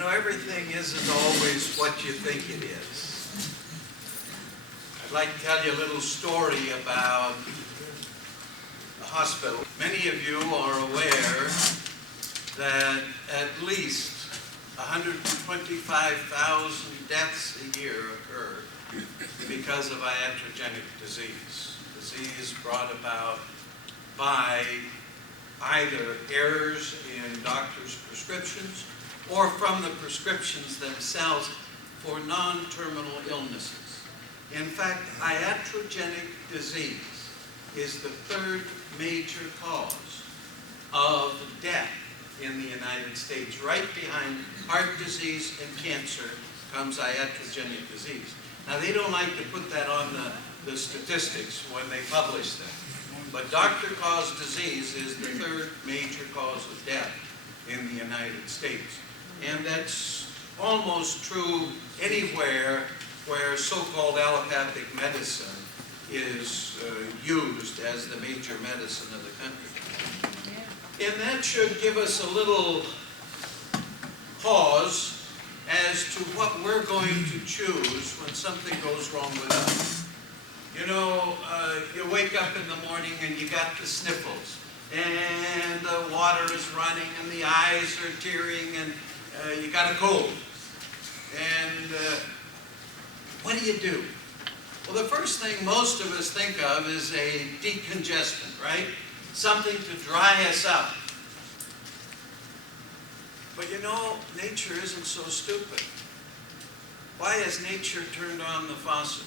You know, everything isn't always what you think it is. I'd like to tell you a little story about a hospital. Many of you are aware that at least 125,000 deaths a year occur because of iatrogenic disease. Disease brought about by either errors in doctors' prescriptions or from the prescriptions themselves for non-terminal illnesses. In fact, iatrogenic disease is the third major cause of death in the United States. Right behind heart disease and cancer comes iatrogenic disease. Now, they don't like to put that on the statistics when they publish them, but doctor-caused disease is the third major cause of death in the United States. And that's almost true anywhere where so-called allopathic medicine is used as the major medicine of the country. And that should give us a little pause as to what we're going to choose when something goes wrong with us. You know, you wake up in the morning and you got the sniffles, and the water is running, and the eyes are tearing, and you got a cold. And what do? Well, the first thing most of us think of is a decongestant, right? Something to dry us up. But you know, nature isn't so stupid. Why has nature turned on the faucet?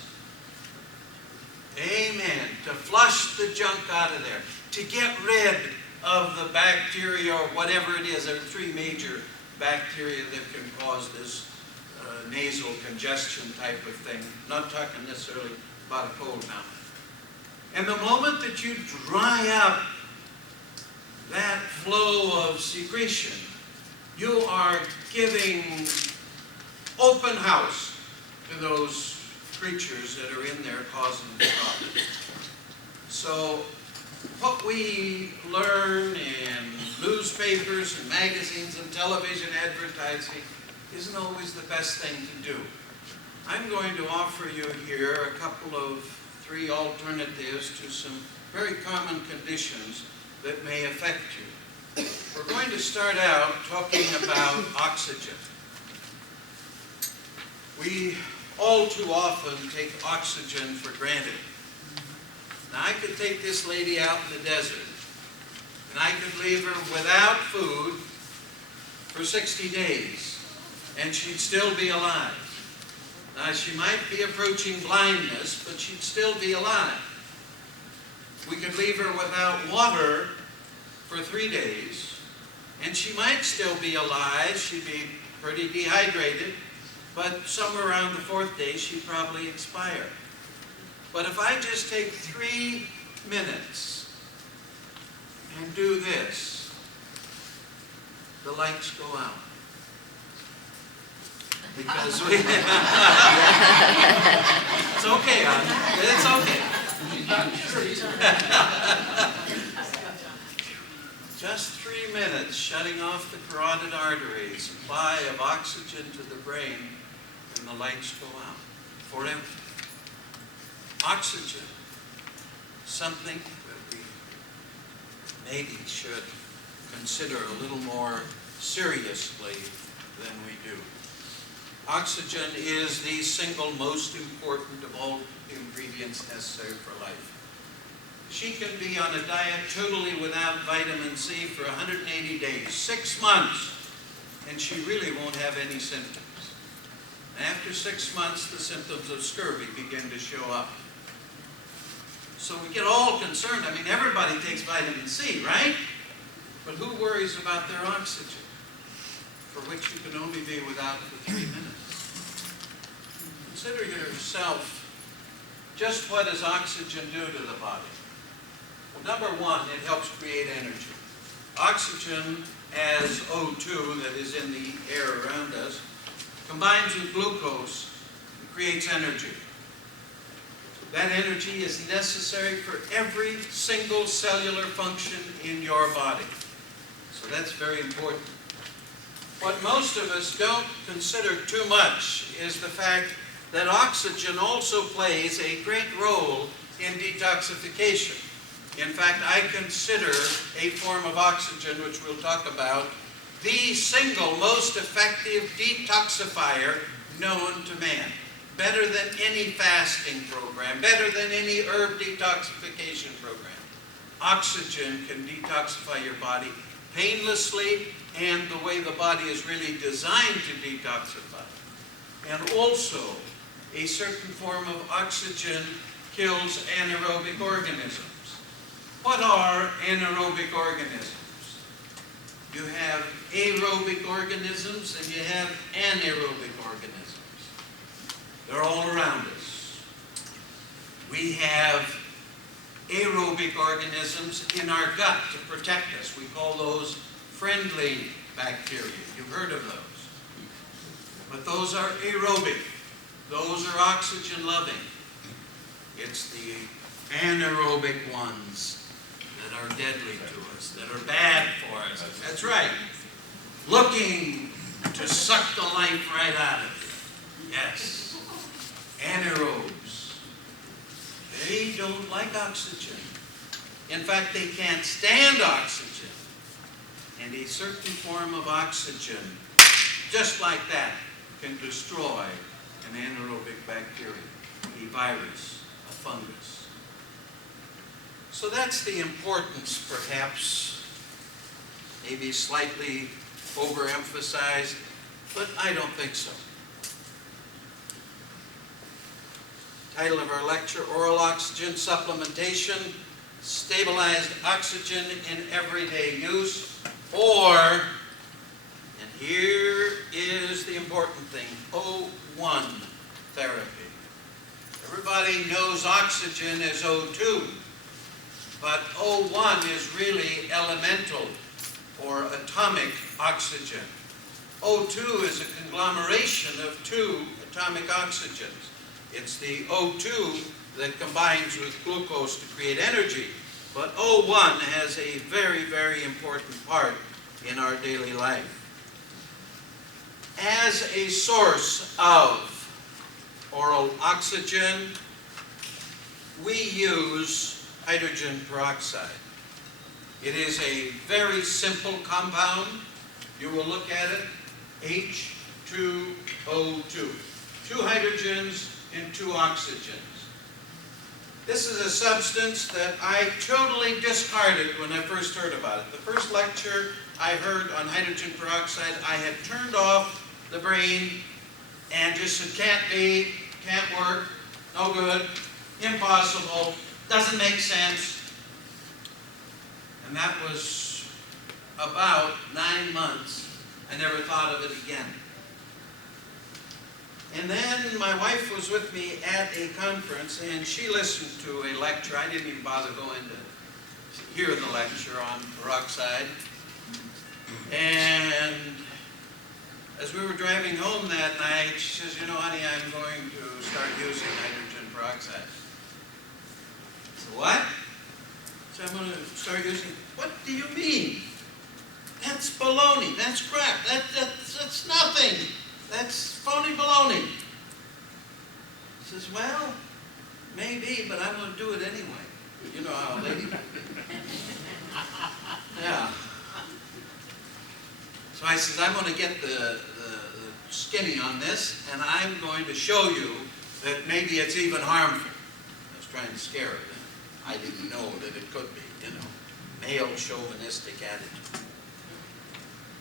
Amen. To flush the junk out of there. To get rid of the bacteria or whatever it is. There are three major bacteria that can cause this nasal congestion type of thing. I'm not talking necessarily about a cold now. And the moment that you dry up that flow of secretion, you are giving open house to those creatures that are in there causing the problem. So what we learn in newspapers and magazines and television advertising isn't always the best thing to do. I'm going to offer you here a couple of three alternatives to some very common conditions that may affect you. We're going to start out talking about oxygen. We all too often take oxygen for granted. Now, I could take this lady out in the desert, and I could leave her without food for 60 days, and she'd still be alive. Now, she might be approaching blindness, but she'd still be alive. We could leave her without water for 3 days, and she might still be alive. She'd be pretty dehydrated, but somewhere around the 4th day, she'd probably expire. But if I just take 3 minutes and do this, the lights go out. Because we... It's okay, hon. It's okay. Just 3 minutes shutting off the carotid artery, supply of oxygen to the brain, and the lights go out forever. Oxygen, something that we maybe should consider a little more seriously than we do. Oxygen is the single most important of all ingredients necessary for life. She can be on a diet totally without vitamin C for 180 days, 6 months, and she really won't have any symptoms. After 6 months, the symptoms of scurvy begin to show up. So we get all concerned. I mean, everybody takes vitamin C, right? But who worries about their oxygen, for which you can only be without for 3 minutes? Consider yourself, just what does oxygen do to the body? Well, number one, it helps create energy. Oxygen, as O2 that is in the air around us, combines with glucose and creates energy. That energy is necessary for every single cellular function in your body. So that's very important. What most of us don't consider too much is the fact that oxygen also plays a great role in detoxification. In fact, I consider a form of oxygen, which we'll talk about, the single most effective detoxifier known to man. Better than any fasting program, better than any herb detoxification program. Oxygen can detoxify your body painlessly and the way the body is really designed to detoxify. And also, a certain form of oxygen kills anaerobic organisms. What are anaerobic organisms? You have aerobic organisms and you have anaerobic organisms. They're all around us. We have aerobic organisms in our gut to protect us. We call those friendly bacteria. You've heard of those. But those are aerobic. Those are oxygen-loving. It's the anaerobic ones that are deadly to us, that are bad for us. That's right. Looking to suck the life right out of you. Yes. Anaerobes. They don't like oxygen. In fact, they can't stand oxygen. And a certain form of oxygen, just like that, can destroy an anaerobic bacteria, a virus, a fungus. So that's the importance, perhaps, maybe slightly overemphasized, but I don't think so. Title of our lecture, Oral Oxygen Supplementation, Stabilized Oxygen in Everyday Use, or, and here is the important thing, O1 therapy. Everybody knows oxygen is O2, but O1 is really elemental or atomic oxygen. O2 is a conglomeration of two atomic oxygens. It's the O2 that combines with glucose to create energy. But O1 has a very, very important part in our daily life. As a source of oral oxygen, we use hydrogen peroxide. It is a very simple compound. You will look at it, H2O2. Two hydrogens and two oxygens. This is a substance that I totally discarded when I first heard about it. The first lecture I heard on hydrogen peroxide, I had turned off the brain and just said, can't be, can't work, no good, impossible, doesn't make sense. And that was about 9 months. I never thought of it again. And then my wife was with me at a conference, and she listened to a lecture. I didn't even bother going to hear the lecture on peroxide. And as we were driving home that night, she says, you know, honey, I'm going to start using hydrogen peroxide. I said, what? So I'm going to start using, what do you mean? That's baloney. That's crap. That's nothing. That's phony baloney. He says, well, maybe, but I'm going to do it anyway. You know how a lady... Yeah. So I says, I'm going to get the skinny on this, and I'm going to show you that maybe it's even harmful. I was trying to scare her. I didn't know that it could be, you know, male chauvinistic attitude.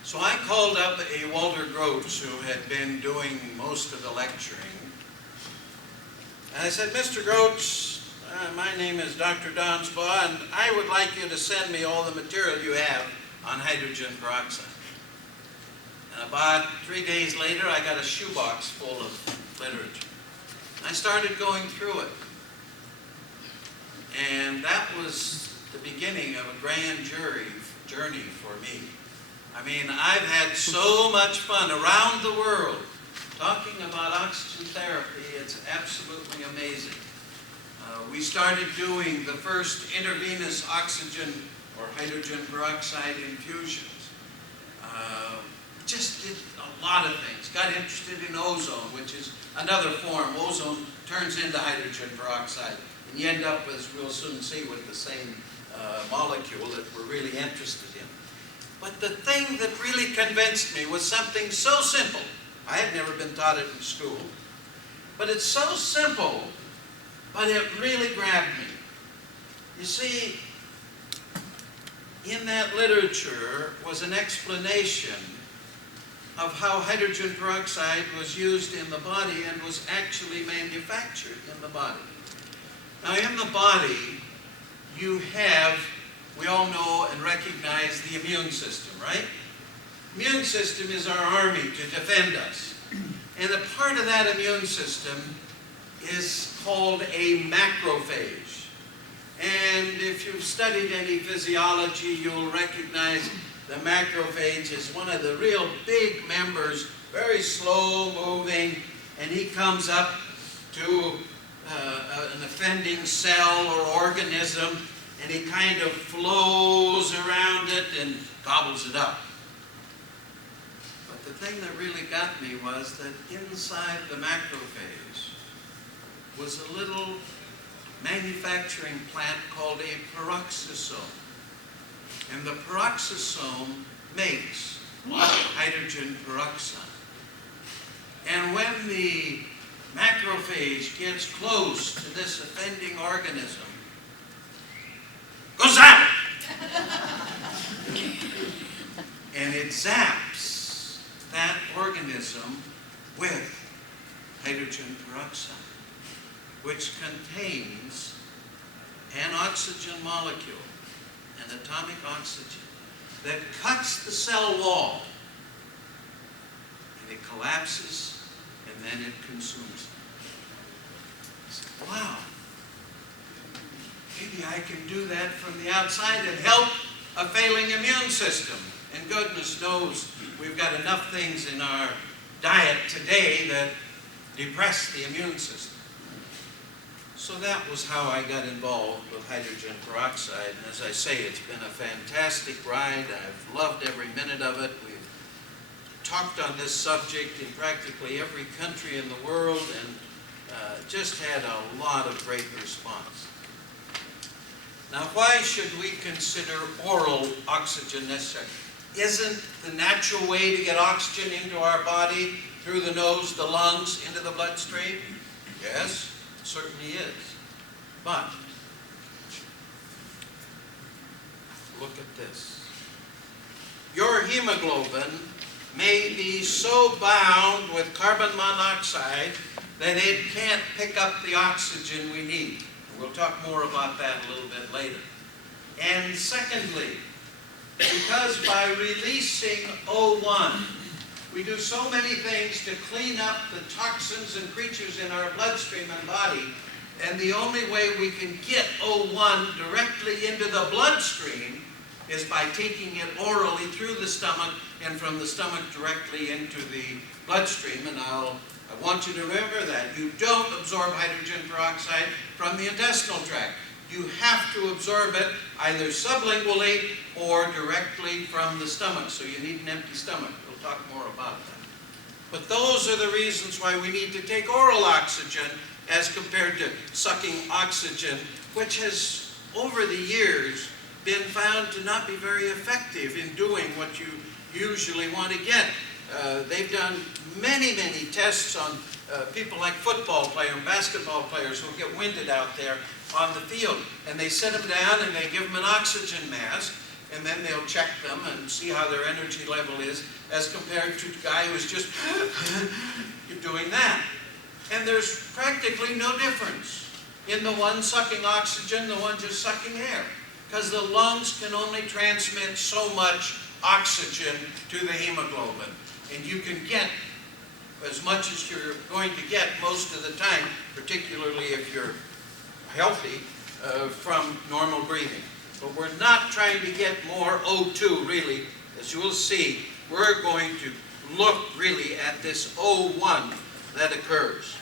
So I called up a Walter Groves who had been doing most of the lecturing. And I said, Mr. Groves, my name is Dr. Donsbach, and I would like you to send me all the material you have on hydrogen peroxide. And about 3 days later, I got a shoebox full of literature. And I started going through it. And that was the beginning of a grand journey for me. I mean, I've had so much fun around the world talking about oxygen therapy. It's absolutely amazing. We started doing the first intravenous oxygen or hydrogen peroxide infusions just did a lot of things. Got interested in ozone, which is another form. Ozone turns into hydrogen peroxide. And you end up, as we'll soon see, with the same molecule that we're really interested in. But the thing that really convinced me was something so simple. I had never been taught it in school. But it's so simple, but it really grabbed me. You see, in that literature was an explanation of how hydrogen peroxide was used in the body and was actually manufactured in the body. Now, in the body, you have, we all know and recognize the immune system, right? Immune system is our army to defend us. And a part of that immune system is called a macrophage. And if you've studied any physiology, you'll recognize the macrophage is one of the real big members, very slow moving, and he comes up to an offending cell or organism, and he kind of flows around it and gobbles it up. But the thing that really got me was that inside the macrophage was a little manufacturing plant called a peroxisome. And the peroxisome makes hydrogen peroxide. And when the macrophage gets close to this offending organism, goes zap! And it zaps that organism with hydrogen peroxide, which contains an oxygen molecule, an atomic oxygen, that cuts the cell wall, and it collapses, and then it consumes it. Wow. Maybe I can do that from the outside and help a failing immune system. And goodness knows we've got enough things in our diet today that depress the immune system. So that was how I got involved with hydrogen peroxide. And as I say, it's been a fantastic ride. I've loved every minute of it. We've talked on this subject in practically every country in the world and just had a lot of great response. Now, why should we consider oral oxygen necessary? Isn't the natural way to get oxygen into our body through the nose, the lungs, into the bloodstream? Yes, it certainly is. But look at this. Your hemoglobin may be so bound with carbon monoxide that it can't pick up the oxygen we need. We'll talk more about that a little bit later. And secondly, because by releasing O1, we do so many things to clean up the toxins and creatures in our bloodstream and body, and the only way we can get O1 directly into the bloodstream is by taking it orally through the stomach and from the stomach directly into the bloodstream. And I want you to remember that. You don't absorb hydrogen peroxide from the intestinal tract. You have to absorb it either sublingually or directly from the stomach. So you need an empty stomach. We'll talk more about that. But those are the reasons why we need to take oral oxygen as compared to sucking oxygen, which has, over the years, been found to not be very effective in doing what you usually want to get. They've done many, many tests on people like football players and basketball players who get winded out there on the field. And they sit them down and they give them an oxygen mask, and then they'll check them and see how their energy level is as compared to a guy who's just doing that. And there's practically no difference in the one sucking oxygen, the one just sucking air, because the lungs can only transmit so much oxygen to the hemoglobin. And you can get as much as you're going to get most of the time, particularly if you're healthy, from normal breathing. But we're not trying to get more O2, really. As you will see, we're going to look really at this O1 that occurs.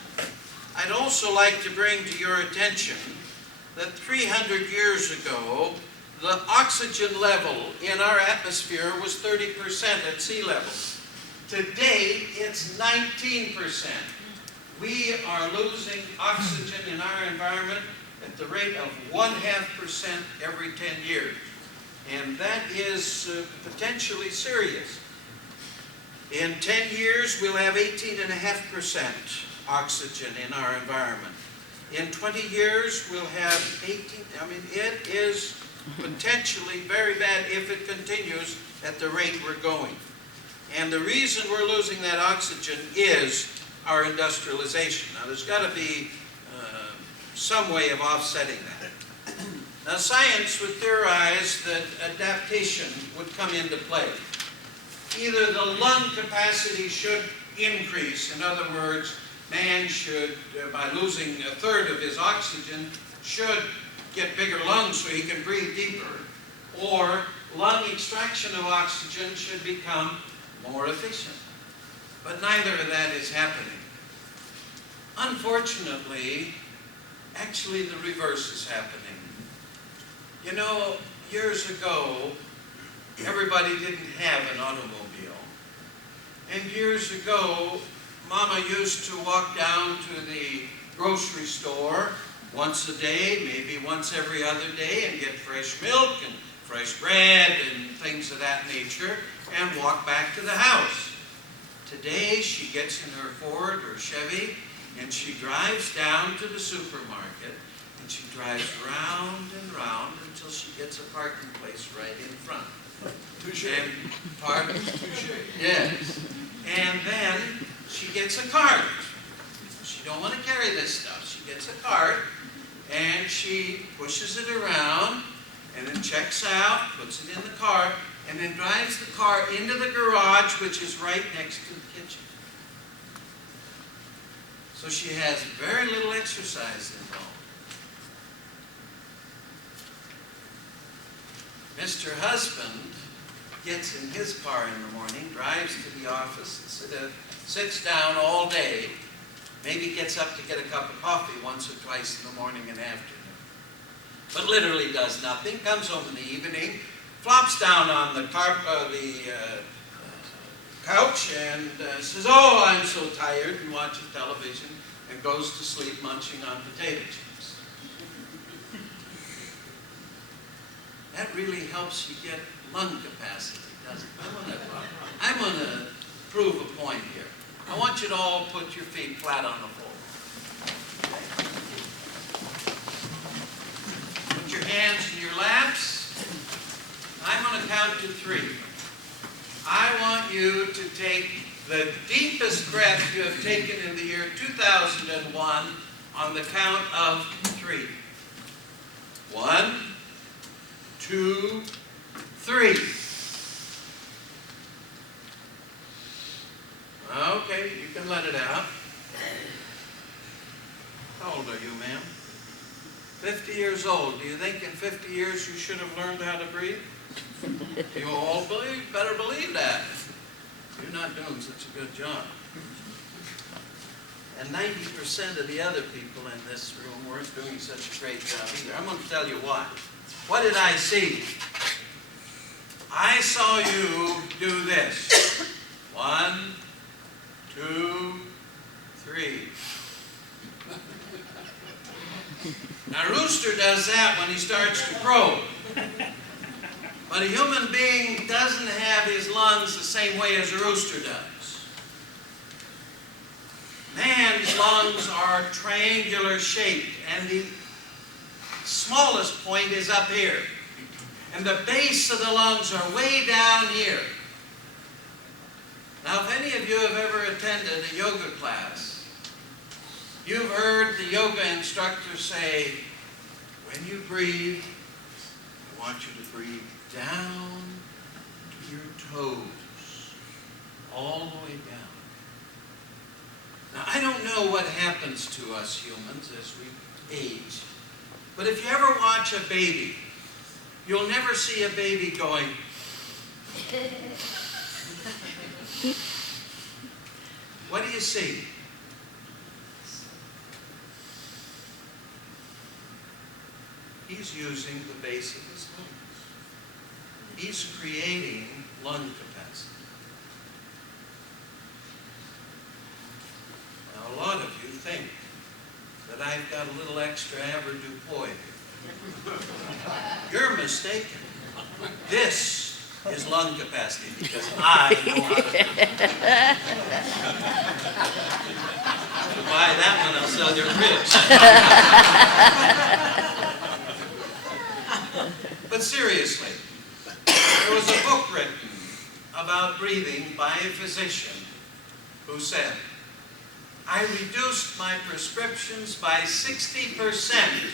I'd also like to bring to your attention that 300 years ago, the oxygen level in our atmosphere was 30% at sea level. Today, it's 19%. We are losing oxygen in our environment at the rate of 0.5% every 10 years. And that is potentially serious. In 10 years, we'll have 18.5% oxygen in our environment. In 20 years, we'll have 18, it is potentially very bad if it continues at the rate we're going. And the reason we're losing that oxygen is our industrialization. Now, there's got to be some way of offsetting that. Now, science would theorize that adaptation would come into play. Either the lung capacity should increase, in other words, man should, by losing a third of his oxygen, should get bigger lungs so he can breathe deeper, or lung extraction of oxygen should become more efficient. But neither of that is happening. Unfortunately, actually the reverse is happening. You know, years ago, everybody didn't have an automobile. And years ago, Mama used to walk down to the grocery store once a day, maybe once every other day, and get fresh milk and fresh bread and things of that nature, and walk back to the house. Today, she gets in her Ford or Chevy, and she drives down to the supermarket, and she drives round and round until she gets a parking place right in front. Touche. And, pardon? Touche. Yes. And then she gets a cart. She don't want to carry this stuff. She gets a cart, and she pushes it around, and then checks out, puts it in the cart, and then drives the car into the garage, which is right next to the kitchen. So she has very little exercise involved. Mr. Husband gets in his car in the morning, drives to the office, and sits down all day, maybe gets up to get a cup of coffee once or twice in the morning and afternoon. But literally does nothing, comes home in the evening, flops down on the couch and says, "Oh, I'm so tired," and watches television and goes to sleep munching on potato chips. That really helps you get lung capacity, doesn't it? I'm going to prove a point here. I want you to all put your feet flat on the floor. Put your hands in your laps. I'm going to count to 3. I want you to take the deepest breath you have taken in the year 2001 on the count of 3. 1, 2, 3. Okay, you can let it out. How old are you, ma'am? 50 years old. Do you think in 50 years you should have learned how to breathe? You all better believe that. You're not doing such a good job. And 90% of the other people in this room weren't doing such a great job either. I'm going to tell you why. What did I see? I saw you do this. 1, 2, 3. Now, a rooster does that when he starts to crow. But a human being doesn't have his lungs the same way as a rooster does. Man's lungs are triangular shaped, and the smallest point is up here. And the base of the lungs are way down here. Now, if any of you have ever attended a yoga class, you've heard the yoga instructor say, when you breathe, I want you to breathe down to your toes, all the way down. Now, I don't know what happens to us humans as we age, but if you ever watch a baby, you'll never see a baby going, what do you see? He's using the base of his lungs. He's creating lung capacity. lot of you think that I've got a little extra avoirdupois here. You're mistaken. This is lung capacity because I know how to buy that one, I'll sell your fridge. But seriously, there was a book written about breathing by a physician who said, I reduced my prescriptions by 60%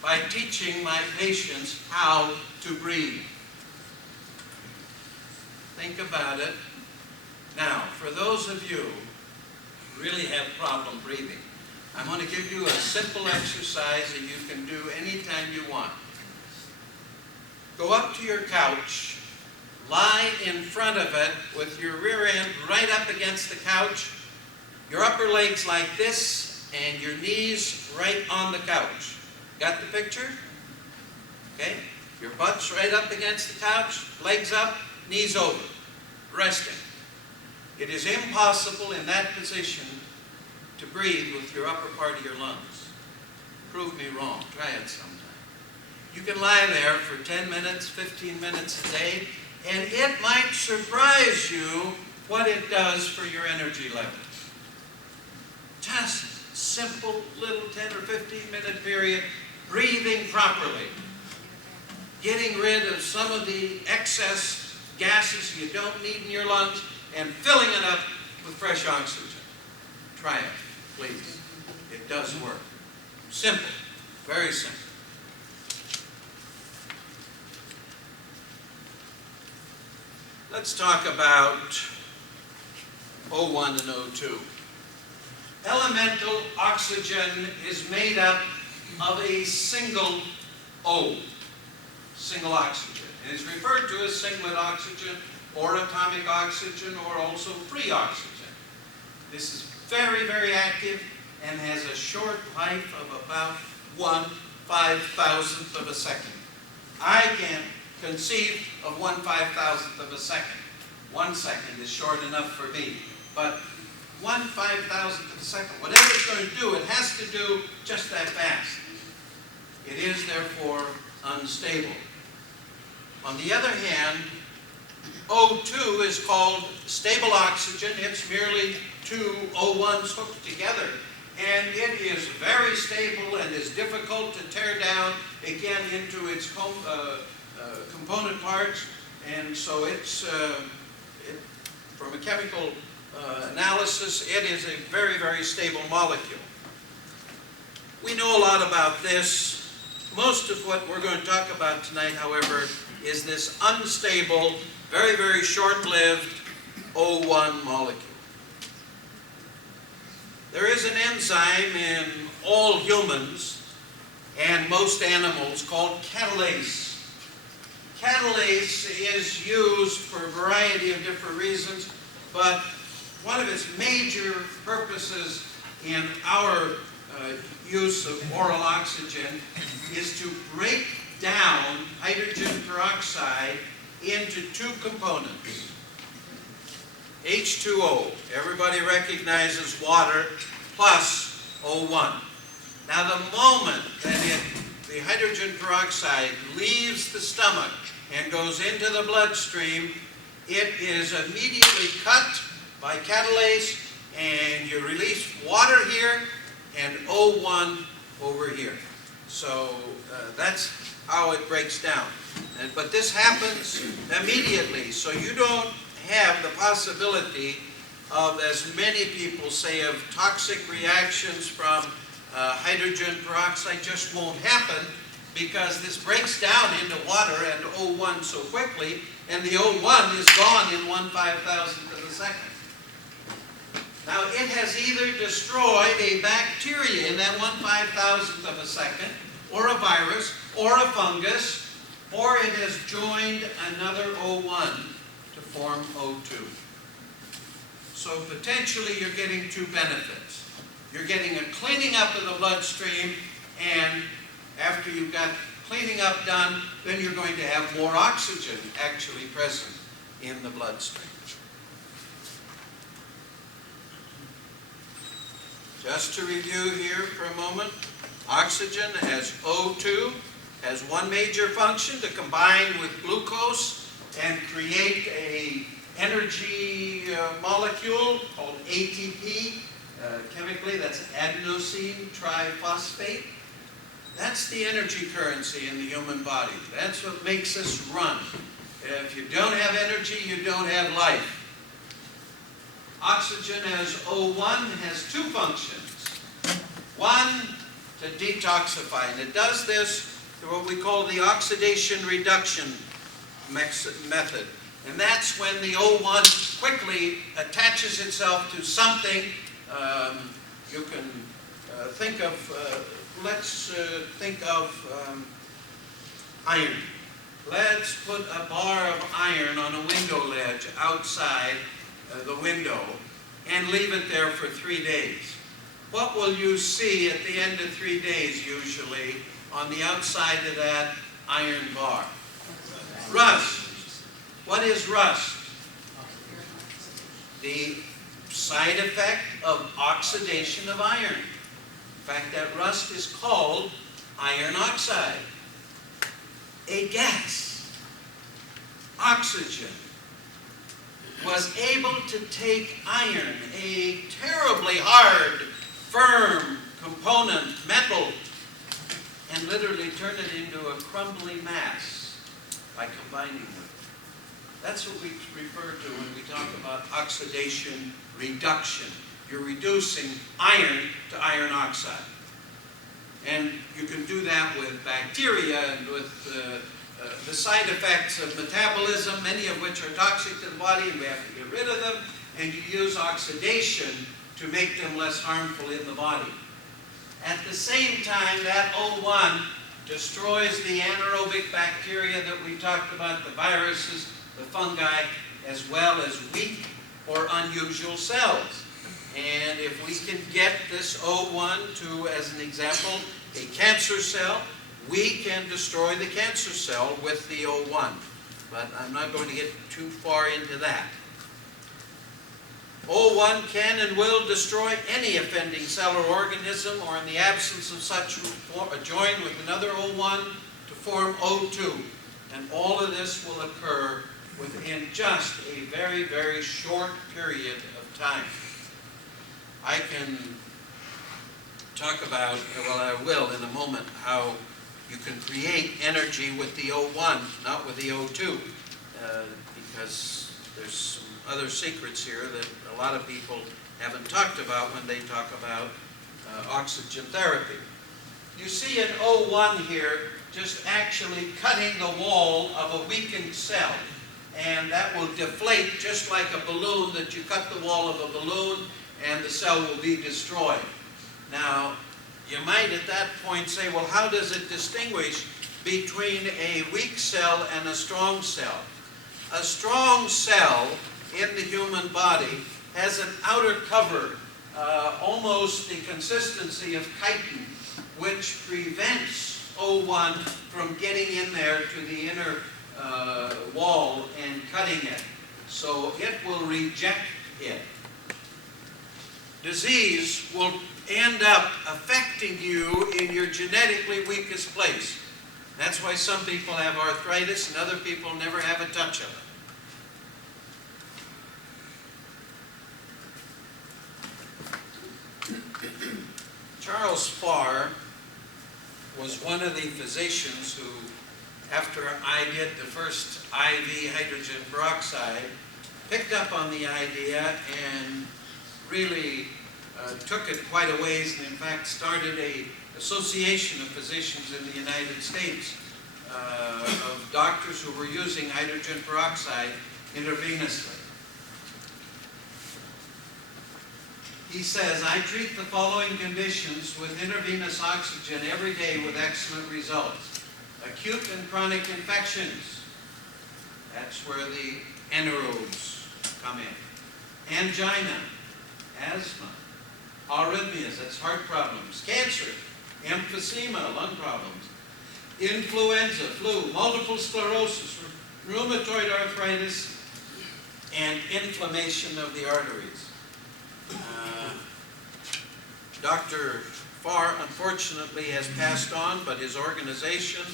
by teaching my patients how to breathe. Think about it. Now, for those of you who really have problem breathing, I'm going to give you a simple exercise that you can do anytime you want. Go up to your couch, lie in front of it with your rear end right up against the couch, your upper legs like this, and your knees right on the couch. Got the picture? Okay? Your butt's right up against the couch, legs up, knees over, resting. It is impossible in that position to breathe with your upper part of your lungs. Prove me wrong. Try it sometime. You can lie there for 10 minutes, 15 minutes a day, and it might surprise you what it does for your energy levels. Just simple little 10 or 15 minute period, breathing properly. Getting rid of some of the excess gases you don't need in your lungs and filling it up with fresh oxygen. Try it, please. It does work. Simple, very simple. Let's talk about O1 and O2. Elemental oxygen is made up of a single O, single oxygen. And it's referred to as singlet oxygen or atomic oxygen or also free oxygen. This is very, very active and has a short life of about 1/5000th of a second. I can't conceive of 1/5000th of a second. 1 second is short enough for me. But 1/5000th of a second, whatever it's going to do, it has to do just that fast. It is therefore unstable. On the other hand, O2 is called stable oxygen. It's merely two O1s hooked together. And it is very stable and is difficult to tear down again into its component parts. And so it's, from a chemical analysis, it is a very, very stable molecule. We know a lot about this. Most of what we're going to talk about tonight, however, is this unstable, very, very short-lived O1 molecule. There is an enzyme in all humans and most animals called catalase. Catalase is used for a variety of different reasons, but one of its major purposes in our use of oral oxygen is to break down hydrogen peroxide into two components. H2O, everybody recognizes water, plus O1. Now the moment that the hydrogen peroxide leaves the stomach and goes into the bloodstream, it is immediately cut by catalase, and you release water here and O1 over here. So that's how it breaks down. But this happens immediately, so you don't have the possibility of, as many people say, of toxic reactions from hydrogen peroxide. Just won't happen because this breaks down into water and O1 so quickly, and the O1 is gone in 1/5000th of a second. Now it has either destroyed a bacteria in that 1/5000th of a second, or a virus, or a fungus, or it has joined another O1 to form O2. So potentially you're getting two benefits. You're getting a cleaning up of the bloodstream, and after you've got cleaning up done, then you're going to have more oxygen actually present in the bloodstream. Just to review here for a moment, oxygen as O2 has one major function, to combine with glucose and create a energy molecule called ATP. Chemically, that's adenosine triphosphate. That's the energy currency in the human body. That's what makes us run. If you don't have energy, you don't have life. Oxygen as O1 has two functions. One, to detoxify, and it does this through what we call the oxidation reduction method. And that's when the O1 quickly attaches itself to something. You can think of, let's think of iron. Let's put a bar of iron on a window ledge outside the window and leave it there for 3 days. What will you see at the end of 3 days usually on the outside of that iron bar? Rust. What is rust? The side effect of oxidation of iron. In fact, that rust is called iron oxide. A gas, oxygen, was able to take iron, a terribly hard, firm component, metal, and literally turn it into a crumbly mass by combining them. That's what we refer to when we talk about oxidation reduction. You're reducing iron to iron oxide. And you can do that with bacteria and with the side effects of metabolism, many of which are toxic to the body, and we have to get rid of them. And you use oxidation to make them less harmful in the body. At the same time, that O1 destroys the anaerobic bacteria that we talked about, the viruses, the fungi, as well as weak or unusual cells. And if we can get this O1 to, as an example, a cancer cell, we can destroy the cancer cell with the O1. But I'm not going to get too far into that. O1 can and will destroy any offending cell or organism, or in the absence of such, join with another O1 to form O2. And all of this will occur within just a very, very short period of time. I can talk about, well, I will in a moment, how you can create energy with the O1, not with the O2, because there's some other secrets here that a lot of people haven't talked about when they talk about oxygen therapy. You see an O1 here just actually cutting the wall of a weakened cell. And that will deflate just like a balloon, that you cut the wall of a balloon and the cell will be destroyed. Now, you might at that point say, well, how does it distinguish between a weak cell and a strong cell? A strong cell in the human body has an outer cover, almost the consistency of chitin, which prevents O1 from getting in there to the inner wall and cutting it. So it will reject it. Disease will end up affecting you in your genetically weakest place. That's why some people have arthritis and other people never have a touch of it. Charles Farr was one of the physicians who, after I did the first IV hydrogen peroxide, picked up on the idea and really took it quite a ways, and in fact started an association of physicians in the United States of doctors who were using hydrogen peroxide intravenously. He says, I treat the following conditions with intravenous oxygen every day with excellent results. Acute and chronic infections. That's where the anaerobes come in. Angina, asthma, arrhythmias, that's heart problems, cancer, emphysema, lung problems, influenza, flu, multiple sclerosis, rheumatoid arthritis, and inflammation of the arteries. Dr. Farr, unfortunately, has passed on, but his organization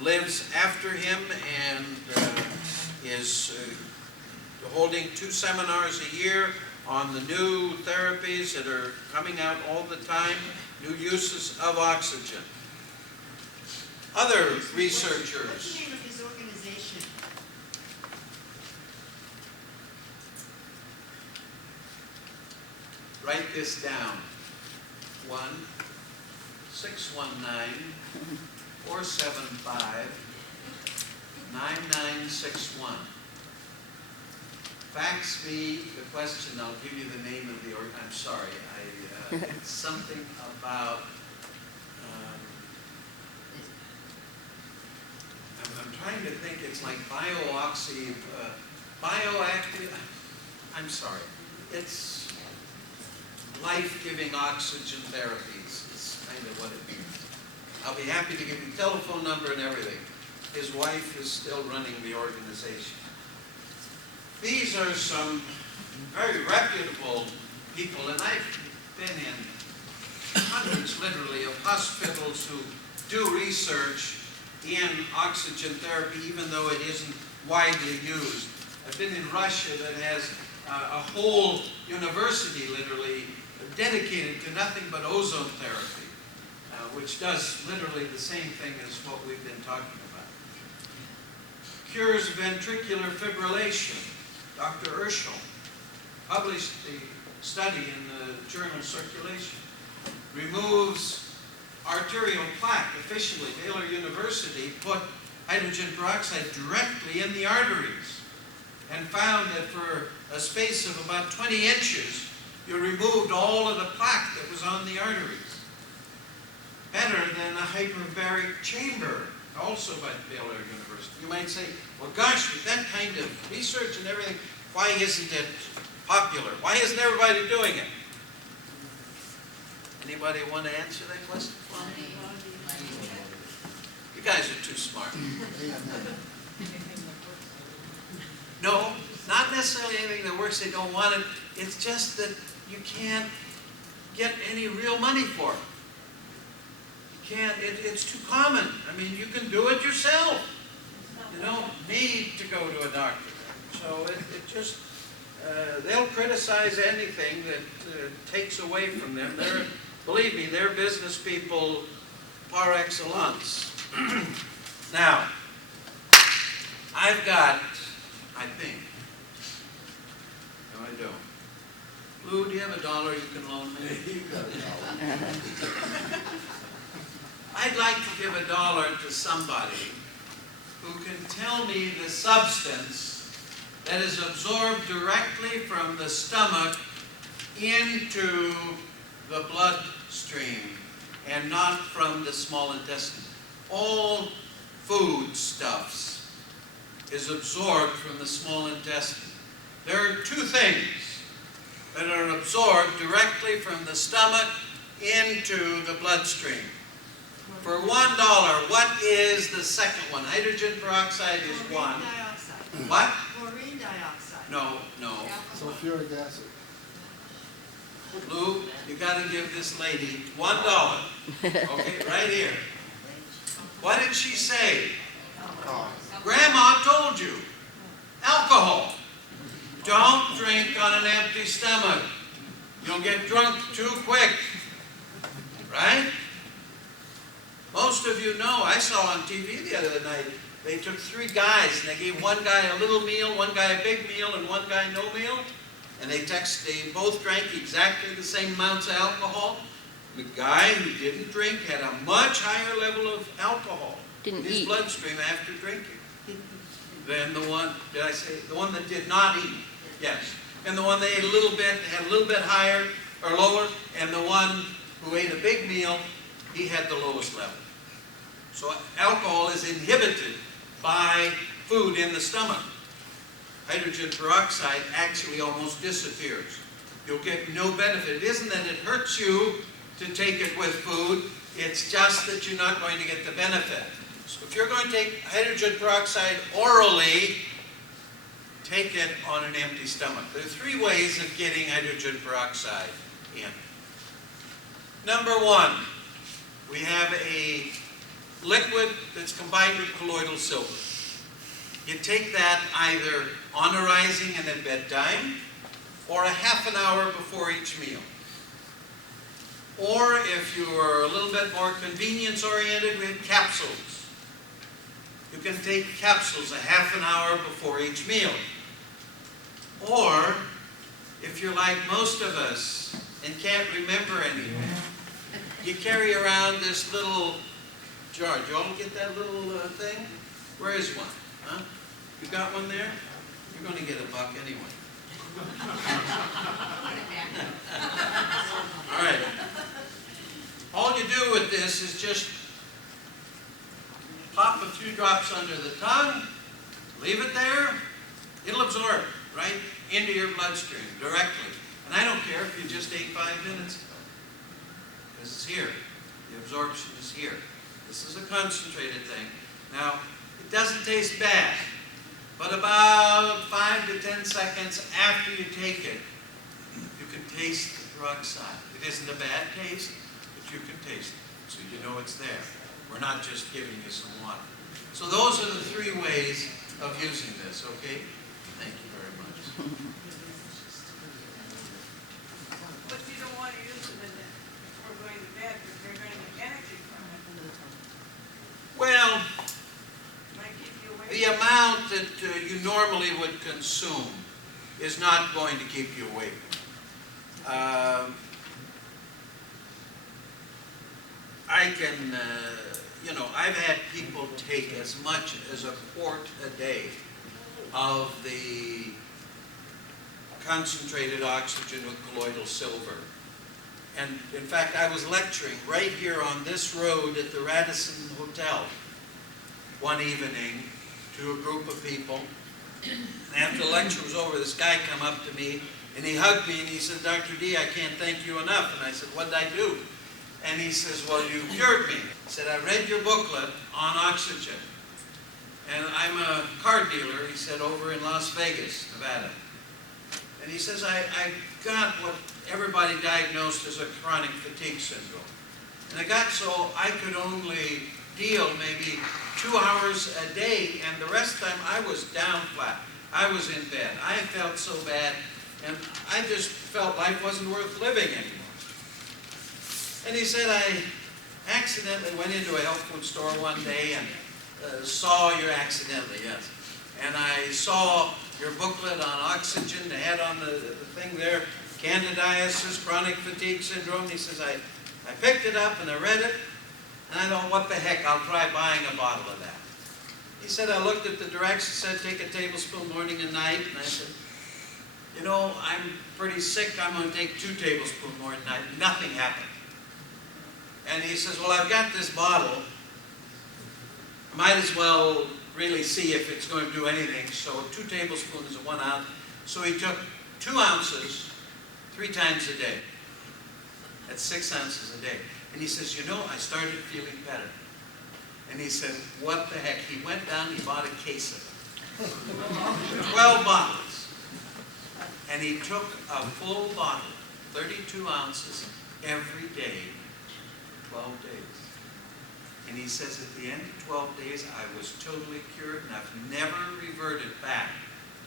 lives after him and is holding 2 seminars a year on the new therapies that are coming out all the time, new uses of oxygen. Other researchers. What's the name of his organization? Write this down. 1-619-475-9961. Fax me the question. I'll give you the name of the I'm sorry. It's something about. I'm trying to think. It's like bioactive. I'm sorry. It's life-giving oxygen therapies. Is kind of what it means. I'll be happy to give you telephone number and everything. His wife is still running the organization. These are some very reputable people, and I've been in hundreds, literally, of hospitals who do research in oxygen therapy, even though it isn't widely used. I've been in Russia that has a whole university, literally, dedicated to nothing but ozone therapy, which does literally the same thing as what we've been talking about. Cures ventricular fibrillation. Dr. Urschel published the study in the journal Circulation. Removes arterial plaque efficiently. Baylor University put hydrogen peroxide directly in the arteries and found that for a space of about 20 inches, you removed all of the plaque that was on the arteries. Better than a hyperbaric chamber, also by Baylor University. You might say, well, gosh, with that kind of research and everything, why isn't it popular? Why isn't everybody doing it? Anybody want to answer that question? You guys are too smart. No, not necessarily anything that works. They don't want it. It's just that you can't get any real money for it. You can't. It's too common. I mean, you can do it yourself. You don't need to go to a doctor. So it just, they'll criticize anything that takes away from them. Believe me, they're business people par excellence. Now, I've got, I think, no I don't. Lou, do you have $1 you can loan me? You got $1. I'd like to give $1 to somebody who can tell me the substance that is absorbed directly from the stomach into the bloodstream and not from the small intestine. All foodstuffs is absorbed from the small intestine. There are 2 things that are absorbed directly from the stomach into the bloodstream. For $1, what is the second one? Hydrogen peroxide is one. Chlorine dioxide. What? Chlorine dioxide. No. Sulfuric acid. Lou, you got to give this lady $1. Okay, right here. What did she say? Grandma told you. Alcohol. Don't drink on an empty stomach. You'll get drunk too quick. Right? Most of you know, I saw on TV the other night, they took 3 guys and they gave one guy a little meal, one guy a big meal, and one guy no meal. And they both drank exactly the same amounts of alcohol. The guy who didn't drink had a much higher level of alcohol in his bloodstream after drinking than the one, did I say, the one that did not eat. Yes. And the one that ate a little bit, had a little bit higher or lower, and the one who ate a big meal, he had the lowest level. So alcohol is inhibited by food in the stomach. Hydrogen peroxide actually almost disappears. You'll get no benefit. It isn't that it hurts you to take it with food, it's just that you're not going to get the benefit. So if you're going to take hydrogen peroxide orally, take it on an empty stomach. There are 3 ways of getting hydrogen peroxide in. Number one, we have a liquid that's combined with colloidal silver. You take that either on a rising and at bedtime, or a half an hour before each meal. Or if you are a little bit more convenience-oriented, we have capsules. You can take capsules a half an hour before each meal. Or, if you're like most of us and can't remember anything, you carry around this little jar. Do you all get that little thing? Where is one? Huh? You got one there? You're going to get $1 anyway. All right. All you do with this is just pop a few drops under the tongue, leave it there, it'll absorb right into your bloodstream directly. And I don't care if you just ate 5 minutes ago, because it's here. The absorption is here. This is a concentrated thing. Now, it doesn't taste bad, but about 5 to 10 seconds after you take it, you can taste the peroxide. It isn't a bad taste, but you can taste it, so you know it's there. We're not just giving you some water. So those are the 3 ways of using this, okay? Thank you very much. But you don't want to use them before going to bed, because they're going to get energy from it. Well, Might keep you awake. the amount that you normally would consume is not going to keep you awake. I can, I've had people take as much as a quart a day of the concentrated oxygen with colloidal silver. And in fact, I was lecturing right here on this road at the Radisson Hotel one evening to a group of people. And after the lecture was over, this guy came up to me and he hugged me and he said, "Dr. D, I can't thank you enough." And I said, "What did I do?" And he says, "Well, you cured me." He said, "I read your booklet on oxygen. And I'm a car dealer," he said, "over in Las Vegas, Nevada. And he says, I got what everybody diagnosed as a chronic fatigue syndrome. And I got so I could only deal maybe 2 hours a day, and the rest of the time I was down flat. I was in bed. I felt so bad, and I just felt life wasn't worth living anymore." And he said, "I accidentally went into a health food store one day and and I saw your booklet on oxygen. They had on the thing there, candidiasis, chronic fatigue syndrome." He says, I picked it up and I read it, and I thought, what the heck, I'll try buying a bottle of that. He said, I looked at the directions, said, take a tablespoon morning and night, and I said, I'm pretty sick, I'm going to take 2 tablespoons morning and night. Nothing happened. And he says, well, I've got this bottle. I might as well really see if it's going to do anything. So 2 tablespoons of 1 ounce. So he took 2 ounces 3 times a day. That's 6 ounces a day. And he says, I started feeling better. And he said, what the heck? He went down, he bought a case of it. 12 bottles. And he took a full bottle, 32 ounces, every day, 12 days. And he says at the end of 12 days, I was totally cured, and I've never reverted back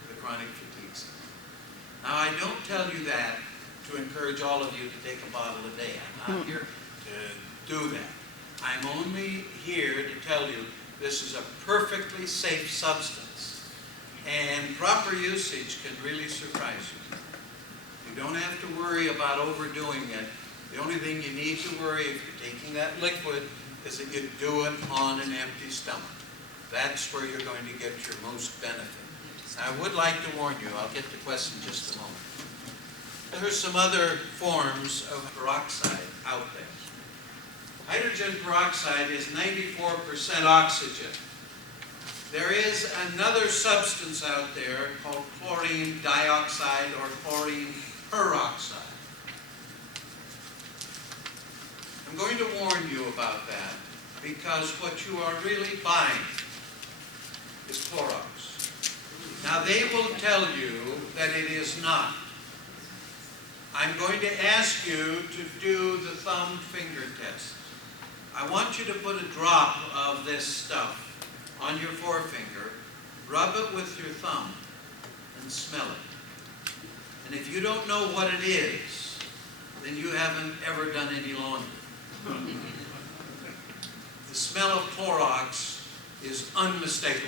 to the chronic fatigue syndrome. Now, I don't tell you that to encourage all of you to take a bottle a day. I'm not here to do that. I'm only here to tell you this is a perfectly safe substance, and proper usage can really surprise you. You don't have to worry about overdoing it. The only thing you need to worry if you're taking that liquid is that you do it on an empty stomach. That's where you're going to get your most benefit. I would like to warn you, I'll get to the question in just a moment. There's some other forms of peroxide out there. Hydrogen peroxide is 94% oxygen. There is another substance out there called chlorine dioxide or chlorine peroxide. I'm going to warn you about that because what you are really buying is Clorox. Now they will tell you that it is not. I'm going to ask you to do the thumb finger test. I want you to put a drop of this stuff on your forefinger, rub it with your thumb, and smell it. And if you don't know what it is, then you haven't ever done any laundry. The smell of Clorox is unmistakable.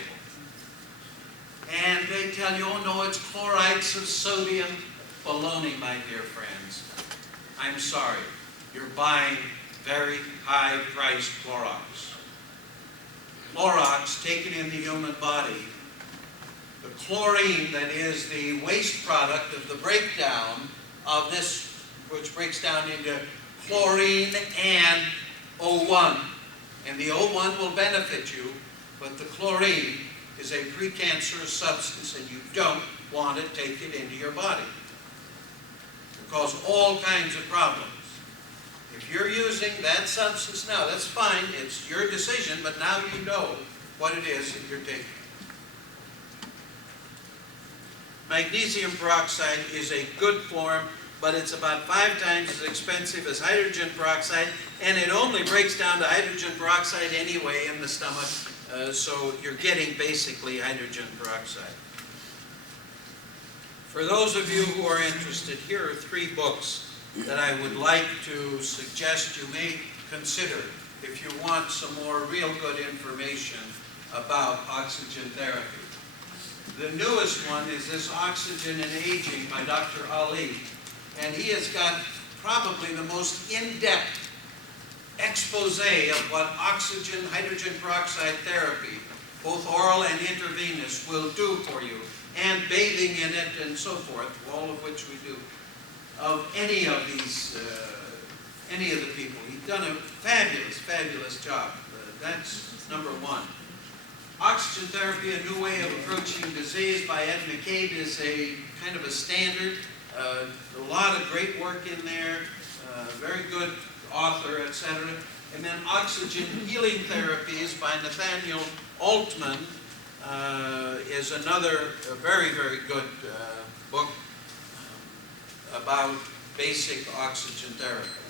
And they tell you, oh no, it's chlorides of sodium. Baloney, my dear friends. I'm sorry. You're buying very high-priced Clorox. Clorox, taken in the human body, the chlorine that is the waste product of the breakdown of this, which breaks down into chlorine and O1. And the O1 will benefit you, but the chlorine is a precancerous substance, and you don't want to take it into your body. It will cause all kinds of problems. If you're using that substance now, that's fine, it's your decision, but now you know what it is that you're taking. Magnesium peroxide is a good form, but it's about 5 times as expensive as hydrogen peroxide, and it only breaks down to hydrogen peroxide anyway in the stomach, so you're getting basically hydrogen peroxide. For those of you who are interested, here are 3 books that I would like to suggest you may consider if you want some more real good information about oxygen therapy. The newest one is this Oxygen and Aging by Dr. Ali, and he has got probably the most in-depth expose of what oxygen, hydrogen peroxide therapy, both oral and intravenous, will do for you, and bathing in it and so forth, all of which we do, of any of these, any of the people. He's done a fabulous, fabulous job. That's number 1. Oxygen therapy, a new way of approaching disease by Ed McCabe, is a kind of a standard. A lot of great work in there, very good author, etc. And then Oxygen Healing Therapies by Nathaniel Altman is another very, very good book about basic oxygen therapy.